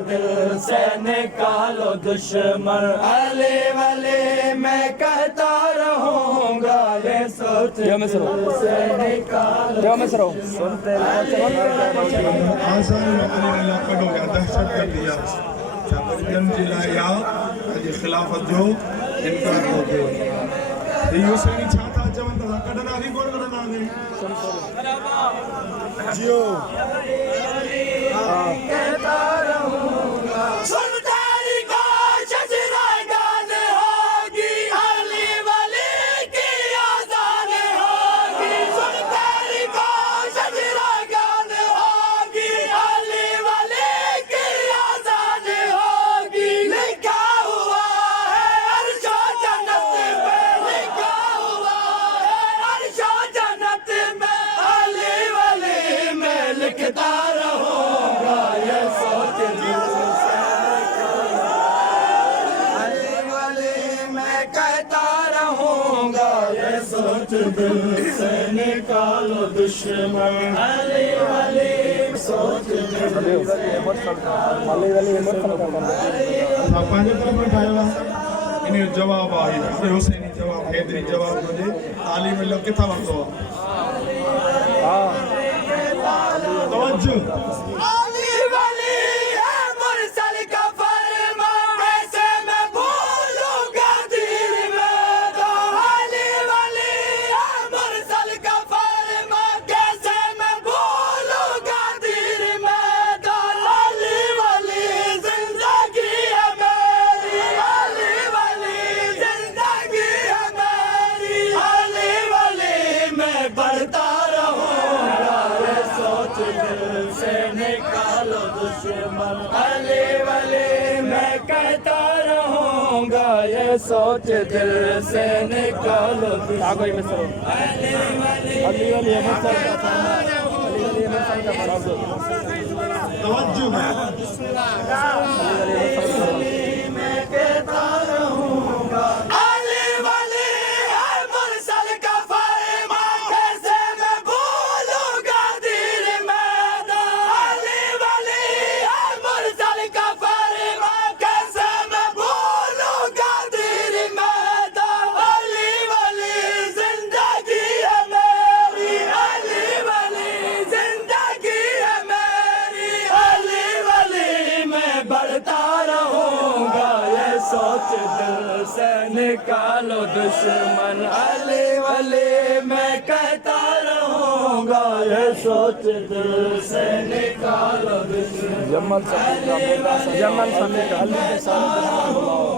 دل سے نکالو دشمن علی ولی میں کہتا رہوں گا یہ سوچ دل سے نکالو سنتے آسان مقلی علاقہ ہو گیا دہشت کر دیا جن جلایا اج خلافت جو انکار ہو گیا یہ حسینی چھاتا چون تھا کڈنا نہیں کون کرنا نہیں جیو کہتا رہوں گا سن تیری گوش جرائگان ہوگی علی ولی کی آزان ہوگی سن تیری گوش جرائگان ہوگی علی ولی کی آزان ہوگی لکھا ہوا ہے عرش و جنت میں لکھا ہوا ہے عرش و جنت میں علی ولی میں لکھتا رہوں گا یہ سوچ دل سے علی ولی میں کہتا رہوں گا یہ سوچ دل سے نکالو دشمن علی ولی سوچ دل پانچ طرف اٹھایا ہوا انہیں جواب آئی حسینی جواب حیدری جواب مجھے تعلیم اللہ کتھا وقت ہوا توجہ علی ولی ہے مرسل کا فرمان کیسے میں بھولوں گا دیر میں تو علی ولی ہے مرسل کا فرمان کیسے میں بھولوں گا دیر میں تو علی ولی زندگی ہے میری علی ولی زندگی ہے میری علی ولی میں بڑھتا رہوں گا یہ سوچ دل سے نکالو دشمن علی ولی میں کہتا رہوں گا یہ سوچ دل سے نکالو دشمن علی ولی میں کہتا رہوں توجہ میں کہتا رہوں گا علی ولی ہے مرسل کا فرمان کیسے میں بھولوں گا دیر میں تو علی ولی ہے مرسل کا فرمان کیسے میں بھولوں گا دیر میں تو علی ولی زندگی ہے میری علی ولی زندگی ہے میری علی ولی میں بڑھتا رہوں گا یہ سوچ دل سے نکالو دشمن علی ولی میں کہتا رہوں گا یہ سوچ دل سے نکالو دشمن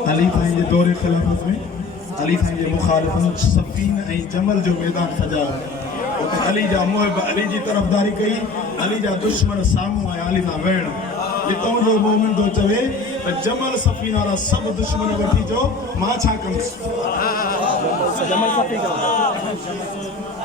علی بھائی یہ دور خلافت میں علی بھائی یہ مخالفت صفین ای جمل جو میدان سجا علی جا محب علی جی طرفداری کئی علی جا دشمن سامو آیا علی جا ویڑ یہ تو جو مومن دو چوے جمل صفین آرہ سب دشمن وٹھی جو ماں چھا کم جمل صفی کا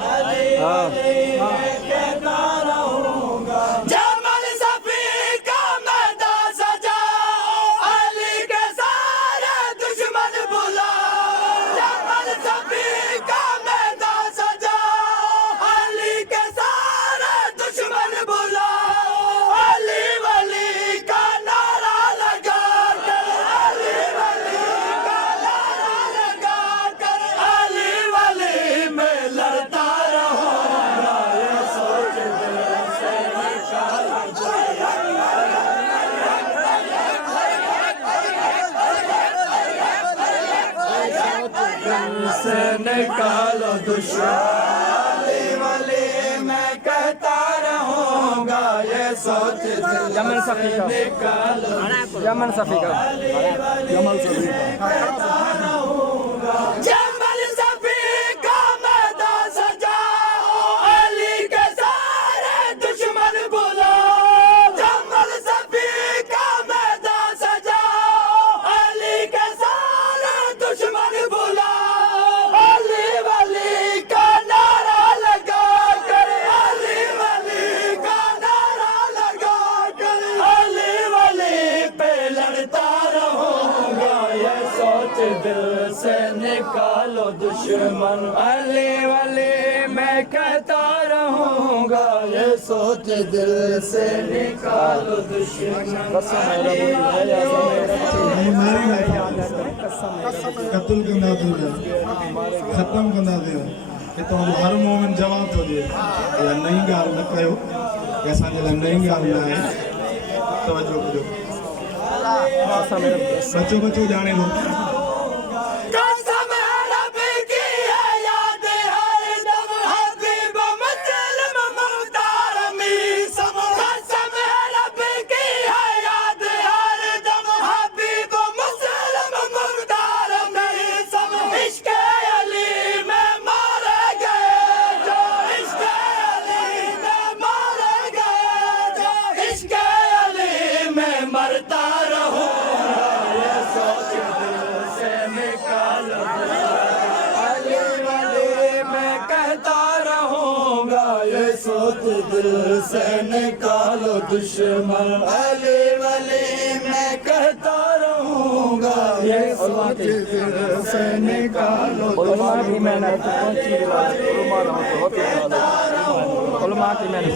علی ولی میں کہتا رہوں گا جمل صفی کا میدان سجاؤ علی کے سارے دشمن بلاؤ جمل صفی کا میدان سجاؤ علی کے سارے دشمن بلاؤ علی ولی کا نعرہ لگا کر علی ولی کا نعرہ لگا کر علی ولی میں لڑتا رہوں گا یہ سوچ دل سے نکالو دل سے نکالو دشمن علی ولی میں کہتا رہوں گا یہ سوچ دل جمل صفی کا نکالو جمل صفی کا جمل صفی کا میدان سجاؤ علی کے سارے دشمن بلاؤ جمل صفی کا میدان سجاؤ علی کے سارے دشمن بلاؤ علی ولی کا نعرہ لگا کر علی ولی کا نعرہ لگا کر علی ولی پہ لڑتا رہوں گا یہ سوچ دل سے نکالو دشمن علی ولی میں کہتا رہوں گا یہ سوچ دل سے نکالو دشمن قتل کندا تو ختم کندا تو تو ہر مومن جواب تو دے یا نہیں گال نہ کہو ایسا جلا نہیں گال نہ ہے توجہ کرو بچوں جانے دو دل سے نکالو دشمن علی ولی میں کہتا رہوں گا یہ سوچ دل سے نکالو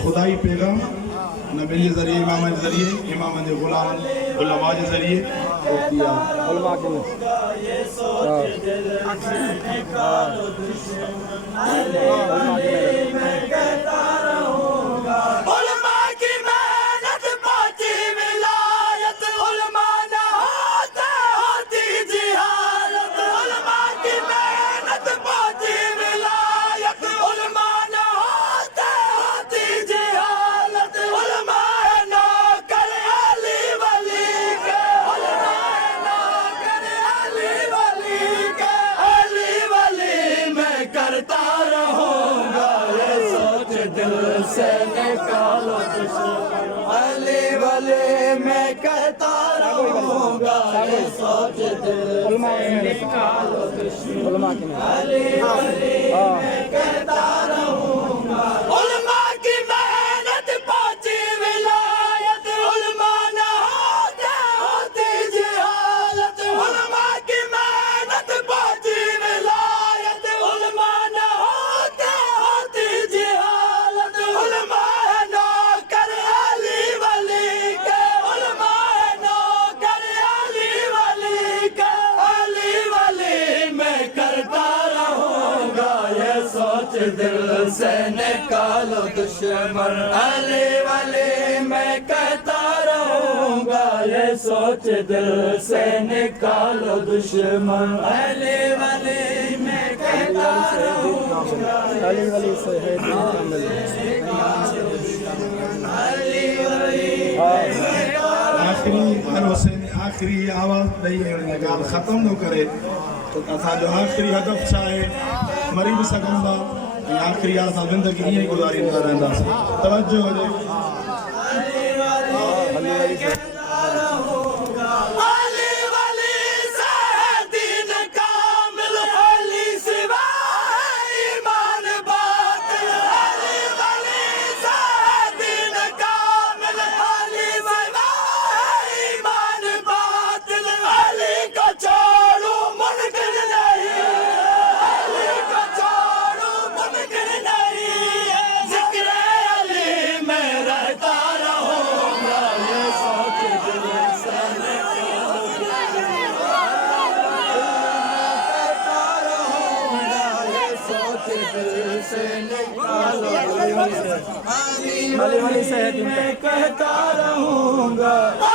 خدائی پیغام نبی کے ذریعے امام کے ذریعے امام کے غلام علماء کے ذریعے علماء کے سے نکالو دشمن علی ولی میں کہتا رہوں گا یہ سوچ دل سے نکالو دشمن علی ولی میں کہتا رہوں گا علماء کی محنت پہنچی ولایت علماء نہ ہوتے ہوتی جہالت علماء کی محنت پہنچی ولایت علماء نہ ہوتے ہوتی جہالت علماء نوکر علی ولی کے علماء نوکر علی ولی کے علی ولی میں کرتا رہوں گا یہ سوچ دل سے نکالو دشمن علی ولی میں کہتا رہوں گا یہ سوچ دل سے نکالو دشمن علی ولی میں کہتا رہوں گا علی ولی سے ہے آخری آواز نہیں ہے گال ختم نہ کرے تو اسا جو آخری ہدف چاہے مری بھی سکندا آخری اسا زندگی یہ گزاری رہندا توجہ ہو علی ولی سے ہے میں کہتا رہوں گا